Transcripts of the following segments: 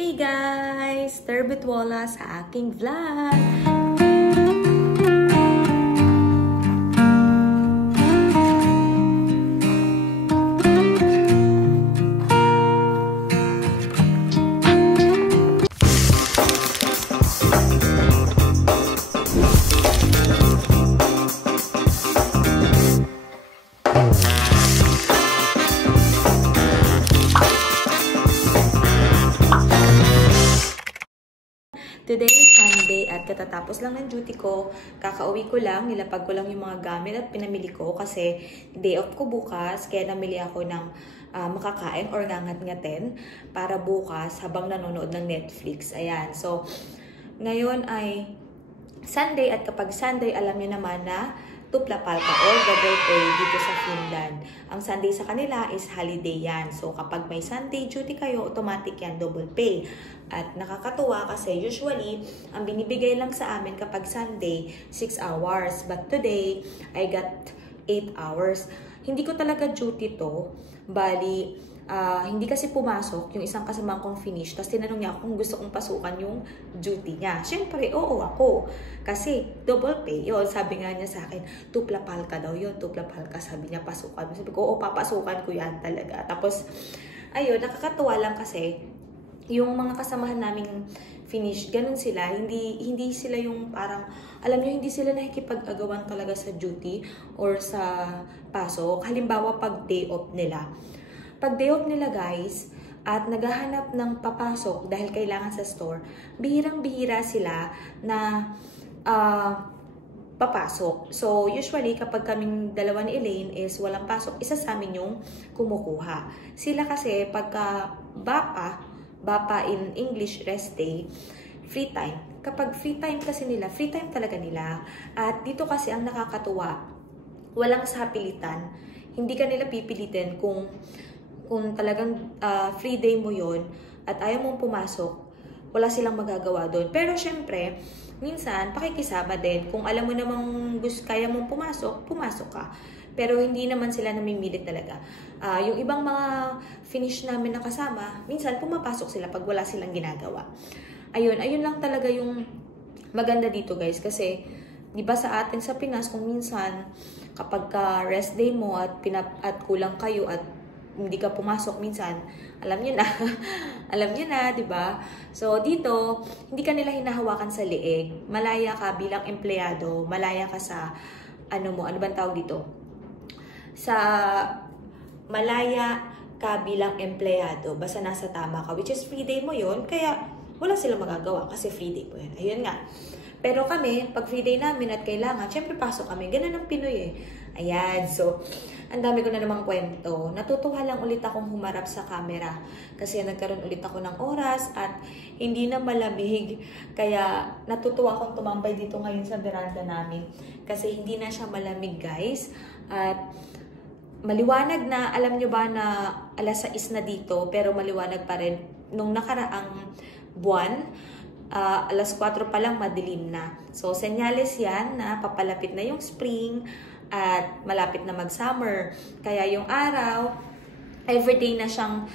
Hey guys! Turbit Wala sa aking vlog! Today, Sunday at katatapos lang ng duty ko, kakauwi ko lang, nilapag ko lang yung mga gamit at pinamili ko kasi day off ko bukas, kaya namili ako ng makakain or ngangat-ngatin para bukas habang nanonood ng Netflix. Ayan, so ngayon ay Sunday at kapag Sunday, alam niyo naman na tuplapalka or double pay dito sa Finland. Ang Sunday sa kanila is holiday yan. So, kapag may Sunday duty kayo, automatic yan, double pay. At nakakatuwa kasi usually, ang binibigay lang sa amin kapag Sunday, 6 hours. But today, I got 8 hours. Hindi ko talaga duty to. Bali, hindi kasi pumasok yung isang kasama kong finish. Tapos tinanong niya ako kung gusto kong pasukan yung duty niya. Siyempre, oo ako. Kasi double pay yun. Sabi nga niya sa akin, tuplapal ka daw yun. Tuplapal ka. Sabi niya, pasukan. Sabi ko, oo, papasukan ko yan talaga. Tapos, ayun, nakakatuwa lang kasi yung mga kasamahan naming finish, ganun sila. Hindi sila yung parang, alam niyo, hindi sila nakikipag-agawan talaga sa duty or sa pasok. Halimbawa, pag day off nila. Pag day off nila guys, at naghahanap ng papasok dahil kailangan sa store, bihirang-bihira sila na papasok. So, usually, kapag kaming dalawa ni Elaine is walang pasok, isa sa amin yung kumukuha. Sila kasi, pagka BAPA in English rest day, free time. Kapag free time kasi nila, free time talaga nila. At dito kasi ang nakakatuwa, walang sapilitan. Hindi ka nila pipilitin kung talagang free day mo yon at ayaw mong pumasok, wala silang magagawa doon. Pero syempre, minsan, pakikisama din. Kung alam mo namang kaya mong pumasok ka. Pero hindi naman sila namimilit talaga. Yung ibang mga finish namin na kasama, minsan pumapasok sila pag wala silang ginagawa. Ayun lang talaga yung maganda dito guys. Kasi, di ba sa atin sa Pinas, kung minsan, kapag rest day mo at kulang kayo at hindi ka pumasok minsan, alam niyo na. Alam niyo na, 'di ba? So dito, hindi ka nila hinahawakan sa leeg. Malaya ka bilang empleyado, malaya ka sa ano bang tawag dito? Sa malaya ka bilang empleyado, basta nasa tama ka, which is free day mo 'yon, kaya wala silang magagawa kasi free day mo 'yan. Ayun nga. Pero kami, pag free day namin at kailangan, syempre pasok kami. Ganun ang Pinoy eh. Ayan, so, ang dami ko na namang kwento. Natutuwa lang ulit akong humarap sa camera. Kasi nagkaroon ulit ako ng oras at hindi na malamig. Kaya natutuwa akong tumambay dito ngayon sa veranda namin. Kasi hindi na siya malamig guys. At maliwanag na, alam nyo ba na alas 6 na dito, pero maliwanag pa rin. Nung nakaraang buwan, alas 4 pa lang madilim na. So, senyales yan na papalapit na yung spring at malapit na mag-summer. Kaya yung araw, everyday na siyang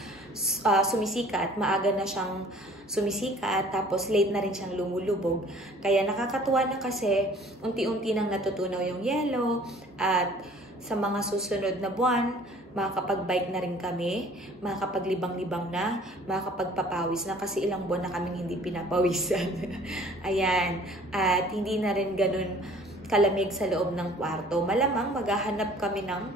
sumisikat, maaga na siyang sumisikat, tapos late na rin siyang lumulubog. Kaya nakakatuwa na kasi unti-unti nang natutunaw yung yellow at sa mga susunod na buwan, makakapag-bike na rin kami, makakapaglibang-libang na, makakapagpapawis na kasi ilang buwan na kaming hindi pinapawisan. Ayan. At hindi na rin ganun kalamig sa loob ng kwarto. Malamang maghahanap kami ng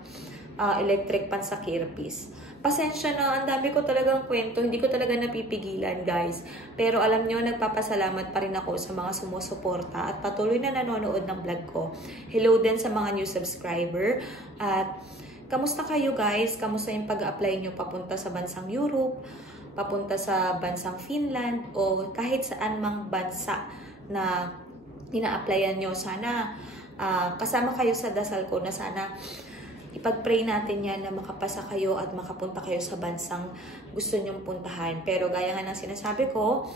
electric pan sa Kirpis. Pasensya na, ang dami ko talagang kwento, hindi ko talaga napipigilan guys. Pero alam nyo, nagpapasalamat pa rin ako sa mga sumusuporta at patuloy na nanonood ng vlog ko. Hello din sa mga new subscriber. At kamusta kayo guys? Kamusta yung pag-apply nyo papunta sa bansang Europe, papunta sa bansang Finland, o kahit saan mang bansa na ina-applyan nyo? Sana kasama kayo sa dasal ko na sana ipag-pray natin yan na makapasa kayo at makapunta kayo sa bansang gusto nyong puntahan. Pero gaya nga ng sinasabi ko,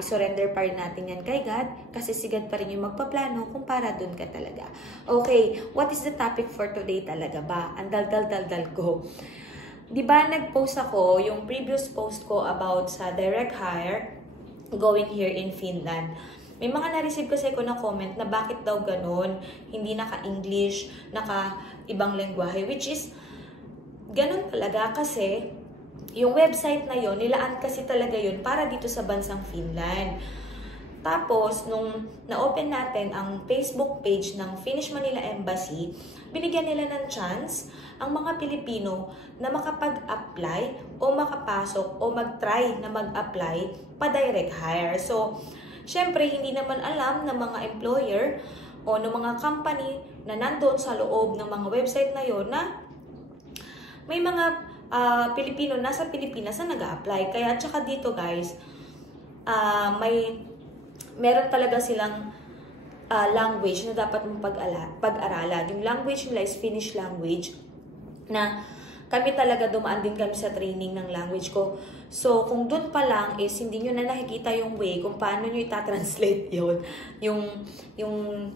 isurrender pa rin natin yan kay God kasi si God pa rin yung magpaplano kung para dun ka talaga. Okay, what is the topic for today talaga ba? Ang dal-dal-dal-dal ko. di ba nag-post ako, yung previous post ko about sa direct hire going here in Finland. May mga na-receive kasi ko na comment na bakit daw ganun, hindi naka-English, naka-ibang lengguwahe, which is, ganun talaga kasi, yung website na yon nilaan kasi talaga yun para dito sa bansang Finland. Tapos, nung na-open natin ang Facebook page ng Finnish Manila Embassy, binigyan nila ng chance ang mga Pilipino na makapag-apply o makapasok o mag-try na mag-apply pa direct hire. So, syempre, hindi naman alam ng mga employer o ng mga company na nandoon sa loob ng mga website na yon na may mga Pilipino nasa Pilipinas na nag-a-apply. Kaya, tsaka dito guys, meron talaga silang language na dapat mong pag-aralan. Yung language nila is Finnish language na kami talaga dumaan din kami sa training ng language ko. So, kung doon pa lang is hindi nyo na nakikita yung way kung paano nyo itatranslate yun, yung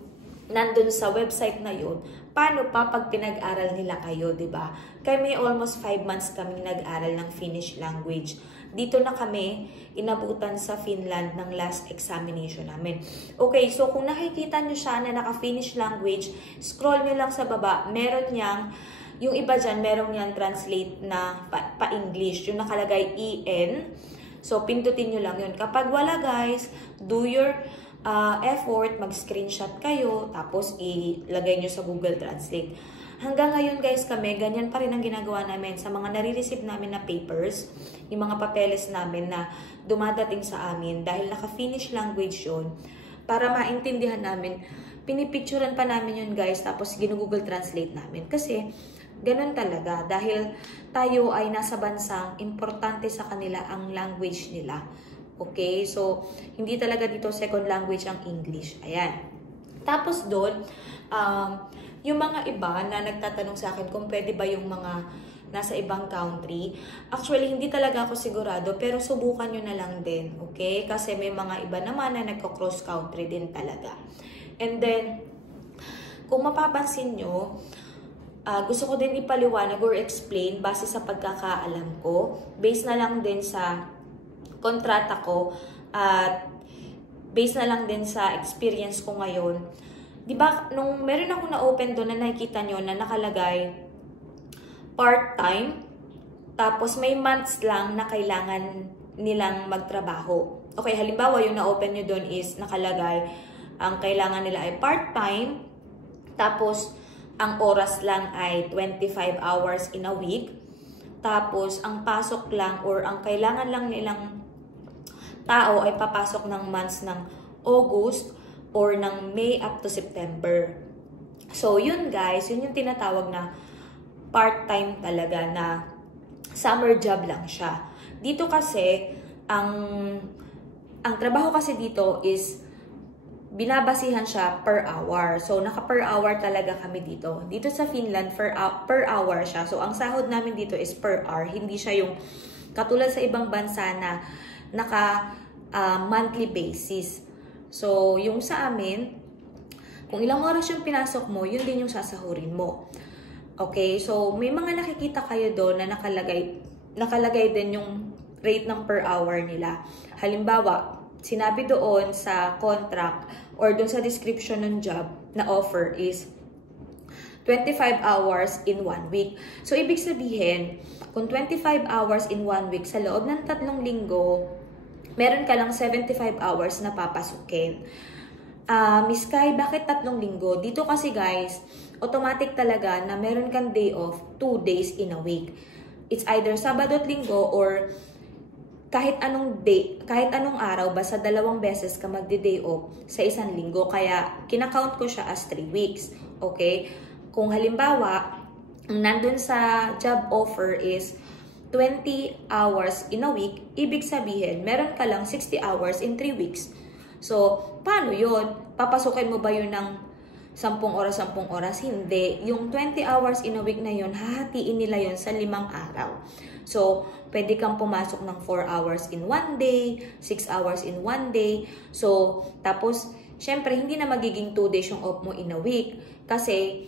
nandun sa website na yun, paano pa pag pinag-aral nila kayo, diba? Kami almost 5 months kami nag-aral ng Finnish language. Dito na kami inabutan sa Finland ng last examination namin. Okay, so kung nakikita nyo siya na naka-Finnish language, scroll nyo lang sa baba, meron niyang, yung iba dyan, meron niyang translate na pa-English, yung nakalagay EN. So, pindutin nyo lang yun. Kapag wala guys, do your effort, mag-screenshot kayo, tapos ilagay nyo sa Google Translate. Hanggang ngayon guys kami, ganyan pa rin ang ginagawa namin sa mga nare-receive namin na papers, yung mga papeles namin na dumadating sa amin dahil naka-Finnish language yun. Para maintindihan namin, pinipicturean pa namin yun guys, tapos ginu-Google Translate namin. Kasi ganun talaga dahil tayo ay nasa bansang importante sa kanila ang language nila. Okay? So, hindi talaga dito second language ang English. Ayan. Tapos doon, yung mga iba na nagtatanong sa akin kung pwede ba yung mga nasa ibang country, actually, hindi talaga ako sigurado, pero subukan nyo na lang din, okay? Kasi may mga iba naman na nagko-cross country din talaga. And then, kung mapapansin nyo, gusto ko din ipaliwanag or explain base sa pagkakaalam ko, based na lang din sa kontrata ko, at based na lang din sa experience ko ngayon. Diba, nung meron ako na-open doon na nakikita nyo na nakalagay part-time, tapos may months lang na kailangan nilang magtrabaho. Okay, halimbawa yung na-open nyo doon is nakalagay ang kailangan nila ay part-time, tapos ang oras lang ay 25 hours in a week, tapos ang pasok lang or ang kailangan lang nilang tao ay papasok ng months ng August or ng May up to September. So, yun guys, yun yung tinatawag na part-time talaga na summer job lang siya. Dito kasi, ang trabaho kasi dito is binabasihan siya per hour. So, naka per hour talaga kami dito. Dito sa Finland, per hour siya. So, ang sahod namin dito is per hour. Hindi siya yung katulad sa ibang bansa na naka monthly basis. So, yung sa amin, kung ilang oras yung pinasok mo, yun din yung sasahurin mo. Okay? So, may mga nakikita kayo doon na nakalagay din yung rate ng per hour nila. Halimbawa, sinabi doon sa contract or doon sa description ng job na offer is 25 hours in 1 week. So, ibig sabihin, kung 25 hours in 1 week, sa loob ng 3 linggo, meron ka lang 75 hours na papasukin. Miss Kai, bakit 3 linggo? Dito kasi guys, automatic talaga na meron kang day off 2 days in a week. It's either Sabado at Linggo or kahit anong day, kahit anong araw, basta 2 beses ka magde-day off sa 1 linggo. Kaya kinakount ko siya as 3 weeks. Okay? Kung halimbawa, ang nandun sa job offer is 20 hours in a week, ibig sabihin, meron ka lang 60 hours in 3 weeks. So, paano yun? Papasukin mo ba yun ng 10 oras, 10 oras? Hindi. Yung 20 hours in a week na yun, hahatiin nila yun sa 5 araw. So, pwede kang pumasok ng 4 hours in 1 day, 6 hours in 1 day. So, tapos, syempre, hindi na magiging 2 days yung off mo in a week. Kasi,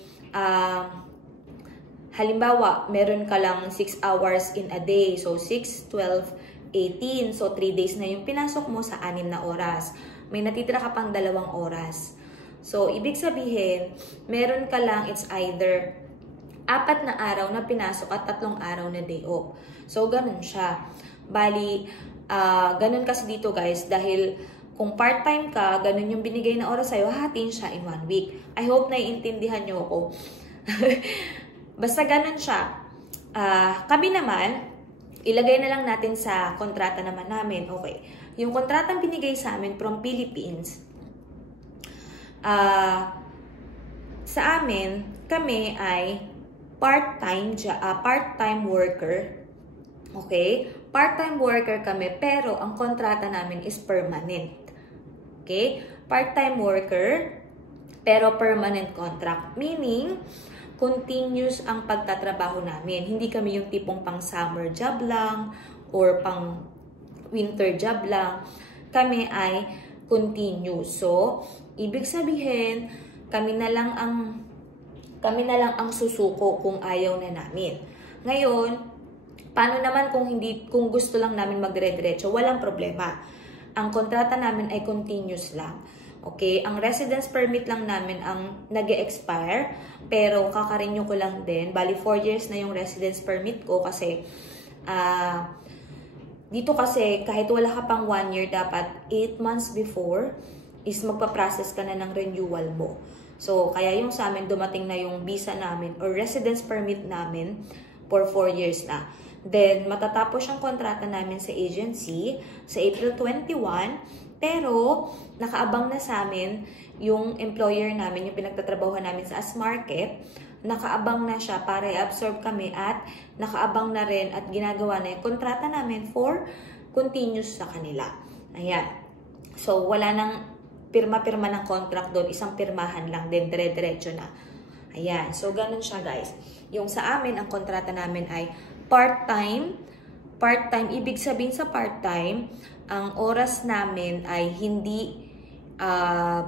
halimbawa, meron ka lang 6 hours in a day. So, 6, 12, 18. So, 3 days na yung pinasok mo sa 6 na oras. May natitira ka pang 2 oras. So, ibig sabihin, meron ka lang, it's either 4 na araw na pinasok at 3 araw na day off. So, ganun siya. Bali, ganun kasi dito guys, dahil kung part-time ka, ganun yung binigay na oras sa'yo, hahatiin siya in 1 week. I hope naiintindihan nyo ako. Basta ganun siya. Kami naman, ilagay na lang natin sa kontrata naman namin. Okay. Yung kontratang binigay sa amin from Philippines, sa amin, kami ay part-time worker. Okay? Part-time worker kami, pero ang kontrata namin is permanent. Okay? Part-time worker, pero permanent contract. Meaning, continuous ang pagtatrabaho namin. Hindi kami yung tipong pang summer job lang or pang winter job lang. Kami ay continuous. So, ibig sabihin, kami na lang ang susuko kung ayaw na namin. Ngayon, paano naman kung gusto lang namin magdire-diretso? Walang problema. Ang kontrata namin ay continuous lang. Okay? Ang residence permit lang namin ang nag-expire, pero kakarenew ko lang din. Bali, 4 years na yung residence permit ko kasi dito kasi kahit wala ka pang 1 year, dapat 8 months before is magpa-process ka na ng renewal mo. So, kaya yung sa amin, dumating na yung visa namin or residence permit namin for 4 years na. Then, matatapos yung kontrata namin sa agency sa April 21, pero nakaabang na sa amin yung employer namin, yung pinagtatrabahuhan namin sa Asmarket, nakaabang na siya para i-absorb kami at nakaabang na rin at ginagawa na yung kontrata namin for continuous sa kanila. Ayan. So, wala nang pirma-pirma ng contract doon, isang pirmahan lang din, dire-diretso na. Ayan. So, ganun siya guys. Yung sa amin, ang kontrata namin ay part-time. Part-time, ibig sabihin sa part-time, ang oras namin ay hindi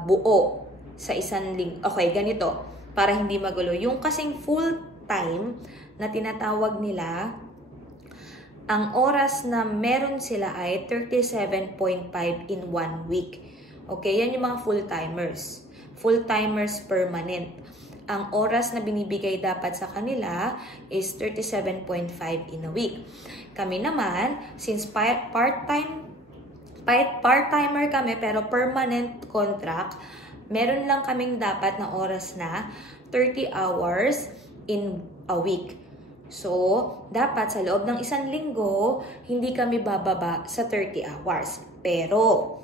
buo sa isang linggo. Okay, ganito. Para hindi magulo. Yung kasing full-time na tinatawag nila, ang oras na meron sila ay 37.5 in 1 week. Okay, yan yung mga full-timers. Full-timers permanent. Ang oras na binibigay dapat sa kanila is 37.5 in a week. Kami naman, since part-timer kami pero permanent contract, meron lang kaming dapat na oras na 30 hours in a week. So, dapat sa loob ng isang linggo, hindi kami bababa sa 30 hours. Pero,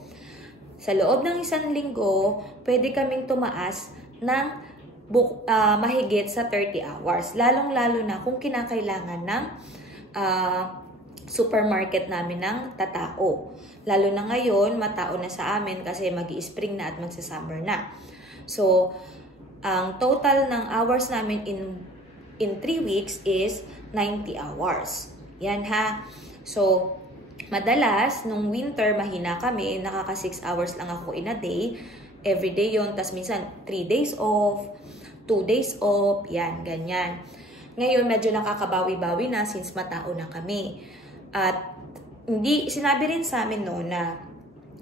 sa loob ng isang linggo, pwede kaming tumaas ng mahigit sa 30 hours. Lalong-lalo na kung kinakailangan ng supermarket namin ng tatao. Lalo na ngayon, matao na sa amin kasi mag-i-spring na at magsa-summer na. So, ang total ng hours namin in 3 weeks is 90 hours. Yan ha. So, madalas, nung winter, mahina kami, nakaka 6 hours lang ako in a day. Every day yon, tas minsan 3 days off, 2 days off, yan, ganyan. Ngayon, medyo nakakabawi-bawi na since matao na kami. At sinabi rin sa amin no na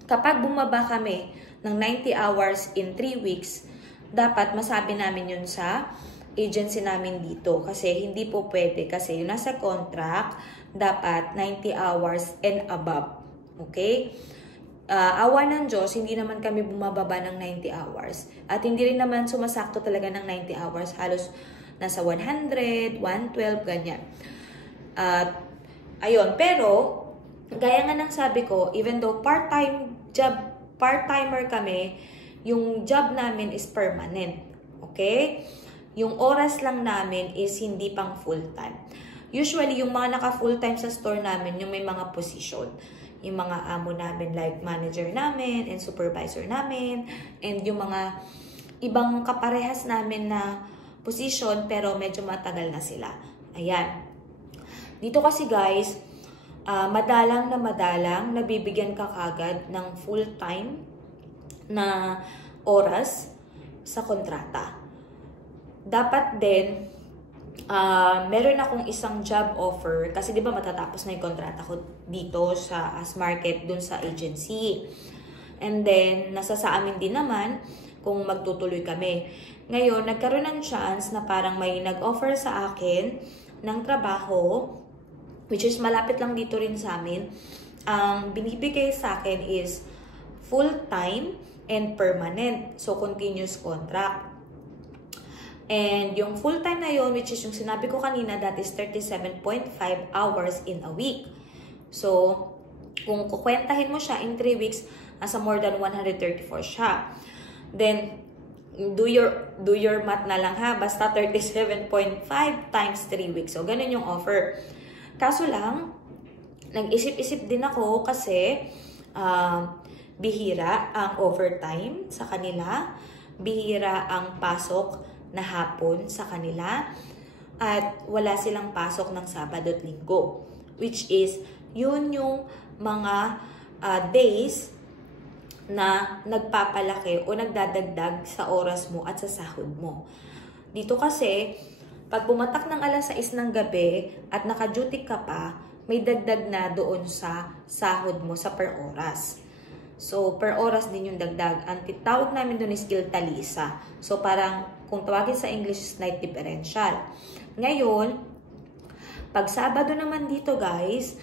kapag bumaba kami ng 90 hours in 3 weeks, dapat masabi namin yun sa agency namin dito. Kasi hindi po pwede. Kasi yung nasa contract, dapat 90 hours and above. Okay? Awa ng Diyos, hindi naman kami bumababa ng 90 hours. At hindi rin naman sumasakto talaga ng 90 hours. Halos nasa 100, 112, ganyan. Ayun, pero, gaya nga ng sabi ko, even though part-timer kami, yung job namin is permanent. Okay? Yung oras lang namin is hindi pang full-time. Usually, yung mga naka-full-time sa store namin, yung may mga position. Yung mga amo namin, like manager namin and supervisor namin, and yung mga ibang kaparehas namin na position, pero medyo matagal na sila. Ayan. Dito kasi guys, madalang nabibigyan ka kagad ng full-time na oras sa kontrata. Dapat din, meron akong isang job offer kasi 'di ba matatapos na yung kontrata ko dito sa as market dun sa agency. And then nasa sa amin din naman kung magtutuloy kami. Ngayon, nagkaroon ng chance na parang may nag-offer sa akin ng trabaho which is malapit lang dito rin sa amin. Ang binibigay sa akin is full-time and permanent. So, continuous contract. And yung full-time na yun, which is yung sinabi ko kanina, that is 37.5 hours in a week. So, kung kukwentahin mo siya in 3 weeks, nasa more than 134 siya. Then, do your math na lang ha. Basta 37.5 times 3 weeks. So, ganun yung offer. Kaso lang, nag-isip-isip din ako kasi bihira ang overtime sa kanila. Bihira ang pasok na hapon sa kanila. At wala silang pasok ng Sabado at Linggo. Which is, yun yung mga days na nagpapalaki o nagdadagdag sa oras mo at sa sahod mo. Dito kasi, pag bumatak ng alas 6 ng gabi at naka-duty ka pa, may dagdag na doon sa sahod mo sa per oras. So, per oras din yung dagdag. Ang tawag namin doon is kiltalisa. So, parang kung tawagin sa English is night differential. Ngayon, pag Sabado naman dito guys,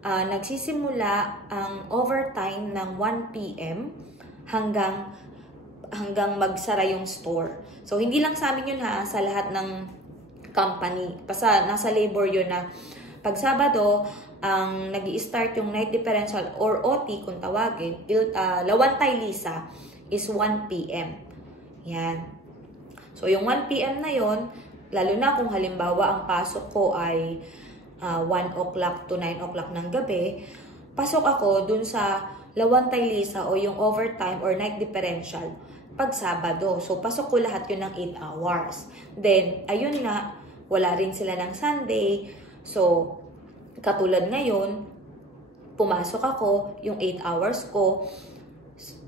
nagsisimula ang overtime ng 1 PM hanggang magsara yung store. So, hindi lang sa amin yun ha, sa lahat ng company. Basta nasa labor yun na pag Sabado, ang nag-i-start yung night differential or OT kung tawagin, lawantay lisa is 1 PM. Yan. So, yung 1 PM na yon, lalo na kung halimbawa ang pasok ko ay 1 o'clock to 9 o'clock ng gabi, pasok ako dun sa lawantay lisa o yung overtime or night differential pag Sabado. So, pasok ko lahat yun ng 8 hours. Then, ayun nga, wala rin sila ng Sunday. So, katulad ngayon, pumasok ako, yung 8 hours ko,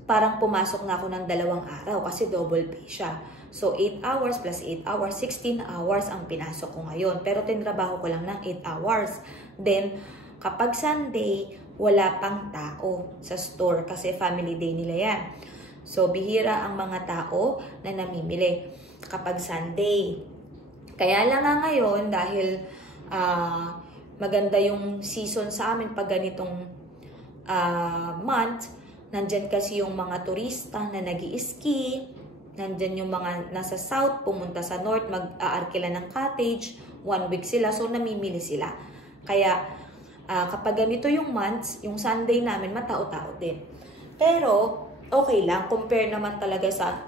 parang pumasok na ako ng 2 araw kasi double pay siya. So, 8 hours plus 8 hours, 16 hours ang pinasok ko ngayon. Pero tinrabaho ko lang ng 8 hours. Then, kapag Sunday, wala pang tao sa store kasi family day nila yan. So, bihira ang mga tao na namimili kapag Sunday. Kaya lang nga ngayon, dahil maganda yung season sa amin pag ganitong month, nandyan kasi yung mga turista na nag-i-ski, nandyan yung mga nasa south, pumunta sa north, mag-aarkila ng cottage, 1 week sila, so namimili sila. Kaya kapag ganito yung months, yung Sunday namin, matao-tao din. Pero, okay lang, compare naman talaga sa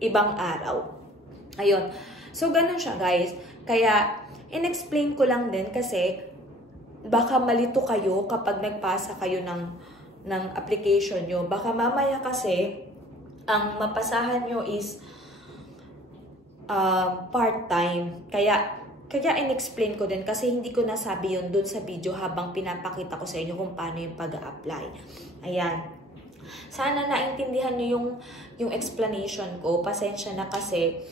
ibang araw. Ayun. So, ganun siya guys. Kaya, in-explain ko lang din kasi baka malito kayo kapag nagpasa kayo ng application nyo. Baka mamaya kasi, ang mapasahan nyo is part-time. Kaya in-explain ko din kasi hindi ko nasabi yun dun sa video habang pinapakita ko sa inyo kung paano yung pag-a-apply. Ayan. Sana naintindihan nyo yung explanation ko. Pasensya na kasi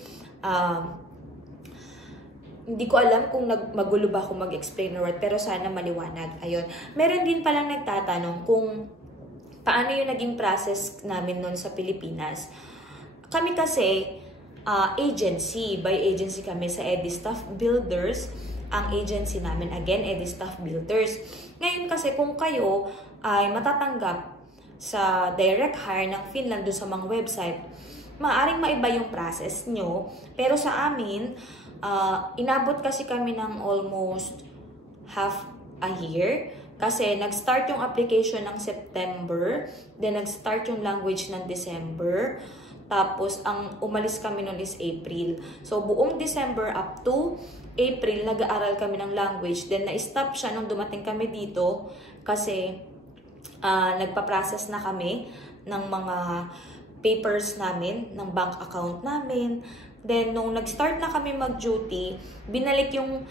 hindi ko alam kung magulo ba ako mag-explain or what, pero sana maliwanag. Ayun. Meron din palang nagtatanong kung paano yung naging process namin noon sa Pilipinas. Kami kasi, agency. By agency kami sa EdiStaff Builders. Ang agency namin, again, EdiStaff Builders. Ngayon kasi kung kayo ay matatanggap sa direct hire ng Finland doon sa mga website, maaaring maiba yung process nyo. Pero sa amin, inabot kasi kami ng almost half a year. Kasi nag-start yung application ng September, then nag-start yung language ng December, tapos ang umalis kami nun is April. So buong December up to April, nag-aaral kami ng language, then na-stop siya nung dumating kami dito kasi nagpa-process na kami ng mga papers namin, ng bank account namin. Then nung nag-start na kami mag-duty, binalik yung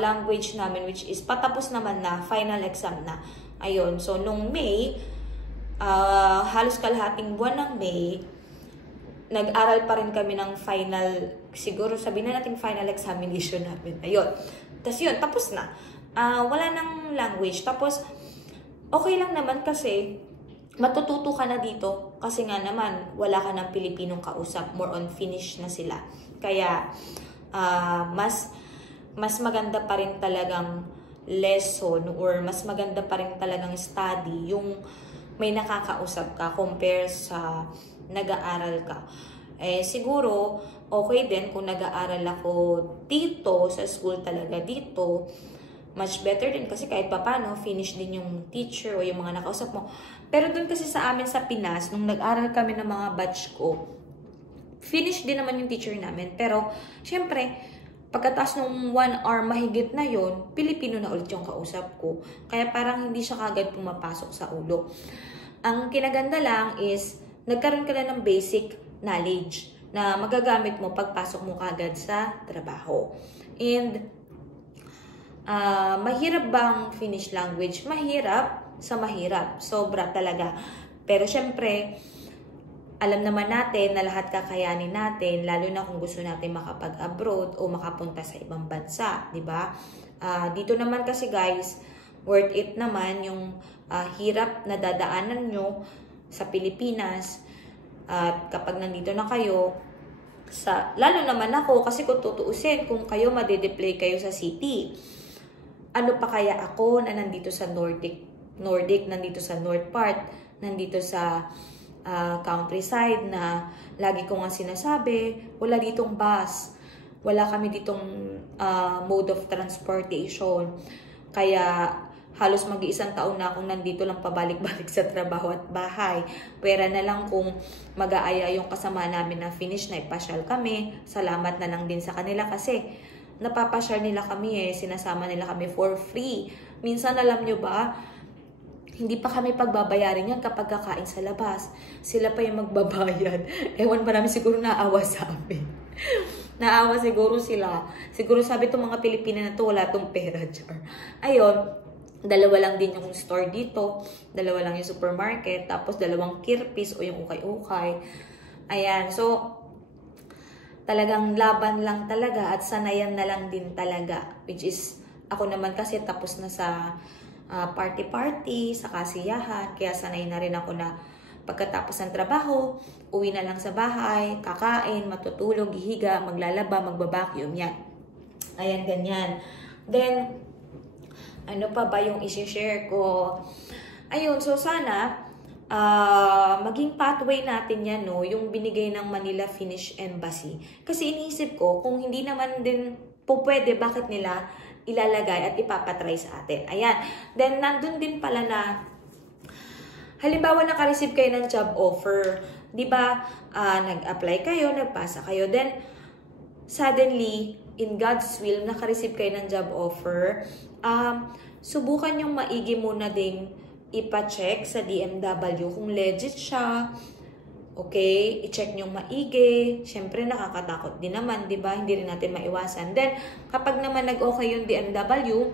language namin which is patapos naman na, final exam na. Ayun, so nung May, halos kalahating buwan ng May, nag-aral pa rin kami ng final, siguro sabihin na natin final examination namin. Ayun. Tapos yun, tapos na. Wala nang language. Tapos, okay lang naman kasi matututo ka na dito. Kasi nga naman, wala ka ng Pilipinong kausap. More on Finnish na sila. Kaya, mas maganda pa rin talagang lesson or mas maganda pa rin talagang study yung may nakakausap ka compare sa nag-aaral ka. Siguro, okay din kung nag-aaral ako dito, sa school talaga dito. Much better din kasi kahit papano, finish din yung teacher o yung mga nakausap mo. Pero dun kasi sa amin sa Pinas, nung nag-aral kami ng mga batch ko, finish din naman yung teacher namin. Pero, syempre, pagkatapos nung 1 hour mahigit na yon, Pilipino na ulit yung kausap ko. Kaya parang hindi siya kagad pumapasok sa ulo. Ang kinaganda lang is, nagkaroon ka na ng basic knowledge na magagamit mo pagpasok mo kagad sa trabaho. And, mahirap bang Finnish language? Mahirap sa mahirap. Sobra talaga. Pero syempre, alam naman natin na lahat kakayanin natin, lalo na kung gusto natin makapag-abroad o makapunta sa ibang bansa, di ba? Dito naman kasi guys, worth it naman yung hirap na dadaanan nyo sa Pilipinas. At kapag nandito na kayo, lalo naman ako, kasi kung tutuusin, kung kayo madedeploy kayo sa city, ano pa kaya ako na nandito sa Nordic, nandito sa North part, nandito sa countryside na lagi ko nga sinasabi, wala ditong bus, wala kami ditong mode of transportation. Kaya halos mag-iisang taon na akong nandito lang pabalik-balik sa trabaho at bahay. Pwera na lang kung mag-aaya yung kasama namin na finish na ipasyal kami. Salamat na lang din sa kanila kasi napapasyal nila kami sinasama nila kami for free. Minsan alam nyo ba, hindi pa kami pagbabayarin yan kapag kakain sa labas. Sila pa yung magbabayad. Ewan pa namin, siguro naawa sa amin. Naawa siguro sila. Siguro sabi itong mga Pilipina na to, wala tong pera. Ayun, dalawa lang din yung store dito. Dalawa lang yung supermarket. Tapos dalawang kirpis o yung ukay-ukay. Ayan, so talagang laban lang talaga at sanayan na lang din talaga. Which is, ako naman kasi tapos na sa party-party, sa kasiyahan. Kaya sanay na rin ako na pagkatapos ng trabaho, uwi na lang sa bahay, kakain, matutulog, hihiga, maglalaba, magbabacuum, yan. Ayan, ganyan. Then, ano pa ba yung isi-share ko? Ayun, so sana, maging pathway natin yan, no? Yung binigay ng Manila Finnish Embassy. Kasi iniisip ko, kung hindi naman din po pwede, bakit nila ilalagay at ipapatry sa atin. Ayan. Then, nandun din pala na, halimbawa naka-receive kayo ng job offer, di ba, nag-apply kayo, nagpasa kayo, then, suddenly, in God's will, naka-receive kayo ng job offer, subukan yung maigi muna ding ipa-check sa DMW kung legit siya. Okay, i-check nyo maigi. Siyempre, nakakatakot din naman, di ba? Hindi rin natin maiwasan. Then, kapag naman nag-okay yung DMW,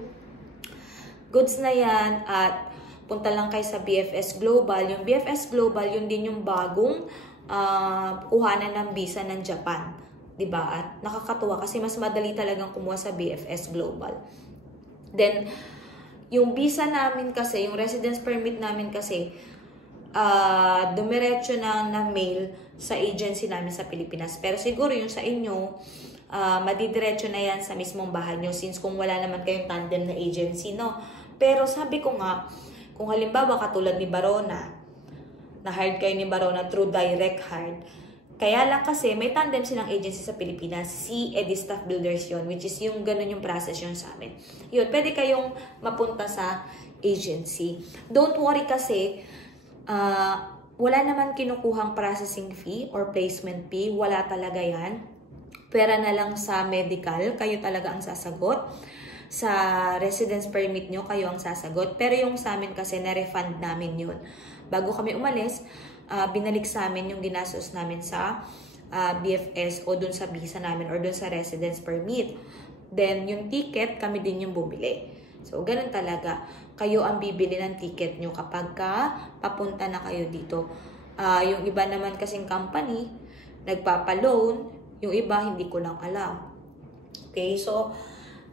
goods na yan at punta lang kayo sa BFS Global. Yung BFS Global, yun din yung bagong kuhanan ng visa ng Japan. Diba? At nakakatuwa kasi mas madali talagang kumuha sa BFS Global. Then, yung visa namin kasi, yung residence permit namin kasi, dumiretso na mail sa agency namin sa Pilipinas. Pero siguro yung sa inyo, madidiretso na yan sa mismong bahay nyo since kung wala naman kayong tandem na agency, no? Pero sabi ko nga, kung halimbawa katulad ni Barona, na-hired kayo ni Barona through direct hire, kaya lang kasi may tandem silang agency sa Pilipinas, si Staff Builders yun, which is yung ganun yung process yun sa amin. Yun, pwede kayong mapunta sa agency. Don't worry kasi, wala naman kinukuhang processing fee or placement fee, wala talaga yan. Pwera na lang sa medical, kayo talaga ang sasagot. Sa residence permit nyo, kayo ang sasagot. Pero yung sa amin kasi, na-refund namin yun. Bago kami umalis, binalik sa amin yung ginastos namin sa BFS o dun sa visa namin or dun sa residence permit. Then, yung ticket, kami din yung bumili. So, ganun talaga. Kayo ang bibili ng ticket nyo kapag papunta na kayo dito. Yung iba naman kasing company, nagpapaloan, yung iba hindi ko lang alam. Okay, so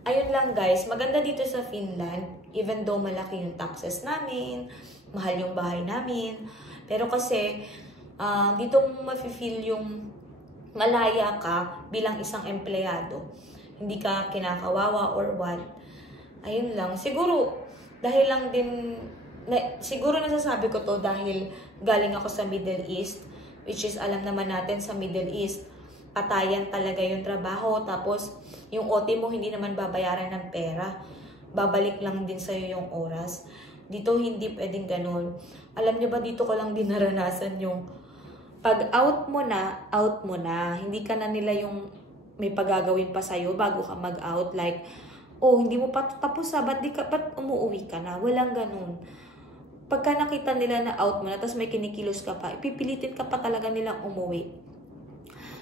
ayun lang guys, maganda dito sa Finland, even though malaki yung taxes namin, mahal yung bahay namin, pero kasi dito mo mafe-feel yung malaya ka bilang isang empleyado. Hindi ka kinakawawa or what. Ayun lang. Siguro, dahil lang din, siguro nasasabi ko to dahil galing ako sa Middle East, which is alam naman natin sa Middle East, patayan talaga yung trabaho, tapos yung OT mo hindi naman babayaran ng pera. Babalik lang din sa'yo yung oras. Dito hindi pwedeng ganun. Alam niyo ba, dito ko lang din naranasan yung pag out mo na, out mo na. Hindi ka na nila yung may pagagawin pa sa'yo bago ka mag-out. Like, oh, hindi mo pa tapos ba't umuwi ka na? Walang ganun. Pagka nakita nila na out mo na, tapos may kinikilos ka pa, ipipilitin ka pa talaga nilang umuwi.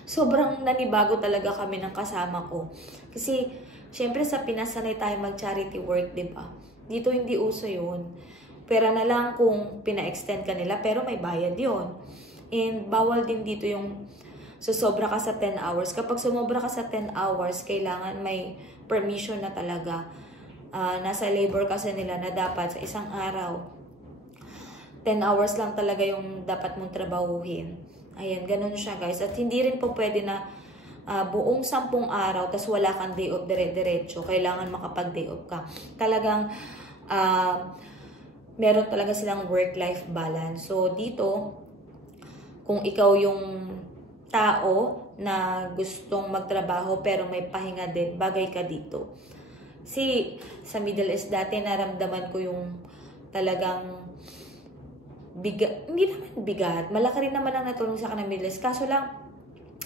Sobrang nanibago talaga kami ng kasama ko. Kasi, syempre sa Pinas, sanay tayo mag-charity work, diba? Dito hindi uso yun. Pera na lang kung pina-extend ka nila, pero may bayad yon. And bawal din dito yung susobra ka sa 10 hours. Kapag sumobra ka sa 10 hours, kailangan may permission na talaga. Nasa labor kasi nila na dapat sa isang araw, 10 hours lang talaga yung dapat mong trabahuhin. Ayan, ganun siya guys. At hindi rin po pwede na buong 10 araw, tas wala kang day off dire-diretso. Kailangan makapag-day off ka. Talagang, meron talaga silang work-life balance. So, dito, kung ikaw yung tao na gustong magtrabaho pero may pahinga din, bagay ka dito. Si sa Middle East dati naramdaman ko yung talagang bigat, hindi naman bigat, malaki rin naman ang natulong sa akin ng Middle East. Kaso lang,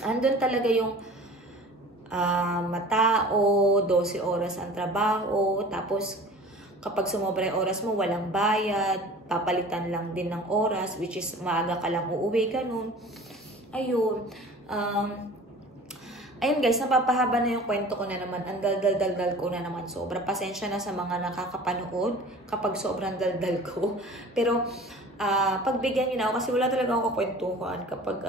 andun talaga yung matao, 12 oras ang trabaho, tapos kapag sumobra yung oras mo, walang bayad, papalitan lang din ng oras, which is maaga ka lang uuwi, ganun. Ayun. Ayun guys, napapahaba na yung kwento ko na naman. Ang daldal ko na naman. Sobra pasensya na sa mga nakakapanood kapag sobrang daldal ko. Pero, pagbigyan nyo na ako kasi wala talaga ako kwentuhan kapag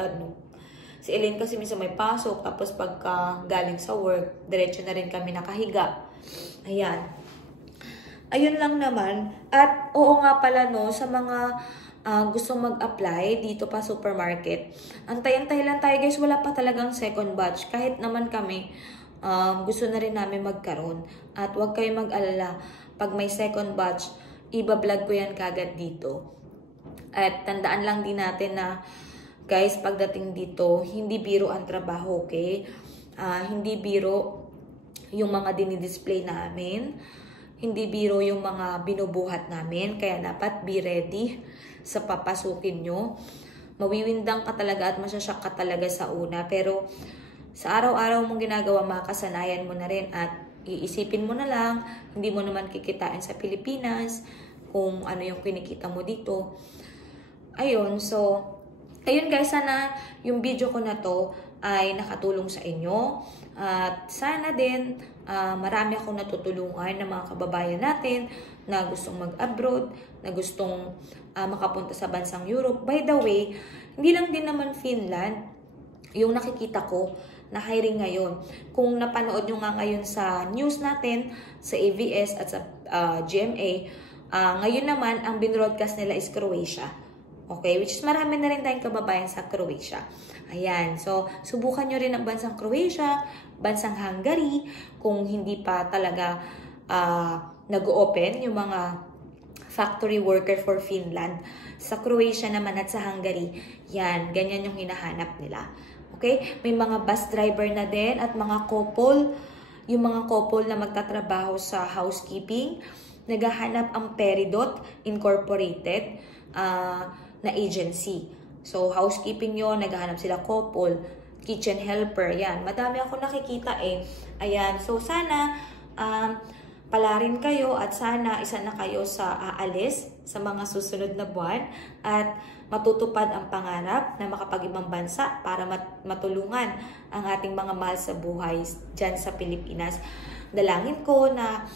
si Elaine kasi minsan may pasok, tapos pagka galing sa work, diretso na rin kami nakahiga. Ayan. Ayun lang naman. At oo nga pala no, sa mga gustong mag-apply dito pa supermarket, antay-antay lang tayo guys, wala pa talagang second batch. Kahit naman kami, gusto na rin namin magkaroon. At huwag kayo mag-alala, pag may second batch, iba-vlog ko yan kagad dito. At tandaan lang din natin na, guys, pagdating dito, hindi biro ang trabaho, okay? Hindi biro yung mga dinidisplay namin. Hindi biro yung mga binubuhat namin. Kaya dapat be ready sa papasukin nyo. Mawiwindang ka talaga at masyasyak ka talaga sa una. Pero sa araw-araw mong ginagawa, makasanayan mo na rin. At iisipin mo na lang, hindi mo naman kikitain sa Pilipinas kung ano yung kinikita mo dito. Ayun, so, ayun guys, sana yung video ko na to ay nakatulong sa inyo. At sana din marami akong natutulungan ng mga kababayan natin na gustong mag-abroad, na gustong makapunta sa bansang Europe. By the way, hindi lang din naman Finland yung nakikita ko na hiring ngayon. Kung napanood nyo nga ngayon sa news natin, sa ABS at sa GMA, ngayon naman ang binroadcast nila is Croatia. Okay, which is marami na rin tayong kababayan sa Croatia. Ayan, so subukan nyo rin ang bansang Croatia, bansang Hungary, kung hindi pa talaga nag-open yung mga factory worker for Finland. Sa Croatia naman at sa Hungary, yan, ganyan yung hinahanap nila. Okay, may mga bus driver na din at mga couple, yung mga couple na magtatrabaho sa housekeeping, naghahanap ang Peridot Incorporated na agency. So, housekeeping yun, naghahanap sila couple, kitchen helper, yan. Madami ako nakikita eh. Ayan, so sana palarin kayo at sana isa na kayo sa aalis sa mga susunod na buwan at matutupad ang pangarap na makapag-ibang bansa para matulungan ang ating mga mahal sa buhay dyan sa Pilipinas. Dalangin ko na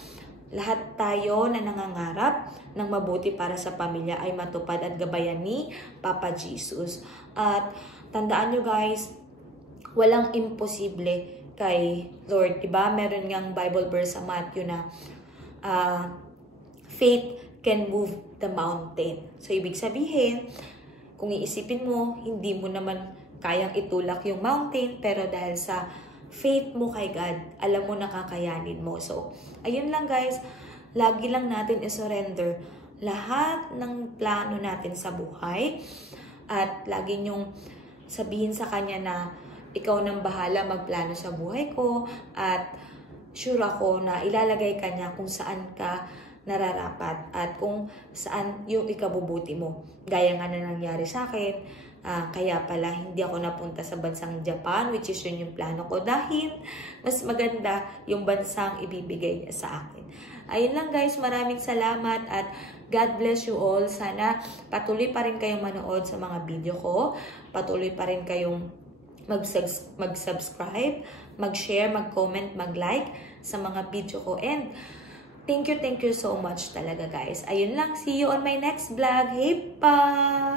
lahat tayo na nangangarap ng mabuti para sa pamilya ay matupad at gabayan ni Papa Jesus. At tandaan nyo guys, walang imposible kay Lord. Diba? Meron ngang Bible verse sa Matthew na faith can move the mountain. So, ibig sabihin, kung iisipin mo, hindi mo naman kayang itulak yung mountain, pero dahil sa faith mo kay God, alam mo nakakayanin mo. So, ayun lang guys, lagi lang natin i-surrender lahat ng plano natin sa buhay at lagi nyong sabihin sa Kanya na ikaw nang bahala magplano sa buhay ko at sure ako na ilalagay ka niya kung saan ka nararapat at kung saan yung ikabubuti mo. Gaya nga na nangyari sa akin, kaya pala hindi ako napunta sa bansang Japan, which is yun yung plano ko dahil mas maganda yung bansang ibibigay niya sa akin. Ayun lang guys, maraming salamat at God bless you all. Sana patuloy pa rin kayong manood sa mga video ko. Patuloy pa rin kayong mag-subscribe, mag-share, mag-comment, mag-like sa mga video ko. And thank you so much talaga guys. Ayun lang, see you on my next vlog. Hey pa!